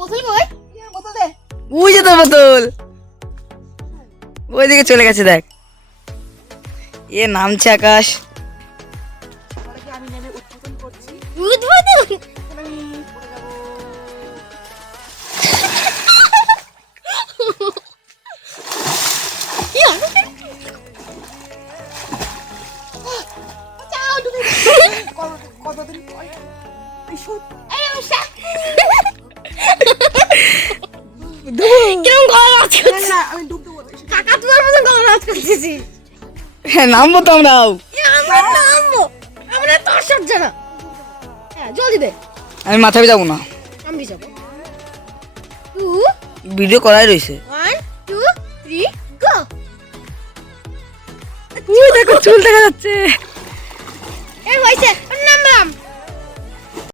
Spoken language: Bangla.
বোতল কই? বোতল দে। ওই যে তোর বোতল ওইদিকে চলে গেছে দেখ। এ নামছে আকাশ। আমি নেমে উদ্বোধন করছি। উদ্বোধন? কতদিন পর কিরম গলা আওয়াজ করছিস? আমি ডুব দেবো কাকা তোমার মতো গলা আওয়াজ করছিস। হ্যাঁ নামবো তো আমরাও। আমরা নামবো, আমরা তোর সহ্য না। হ্যাঁ জলদি দে। আমি মাথায় যাবো না, আমি যাবো। 2 ভিডিও করাই রয়েছে। 1 2 3 গো। ওই দেখো চুল দেখা যাচ্ছে। এই হইছে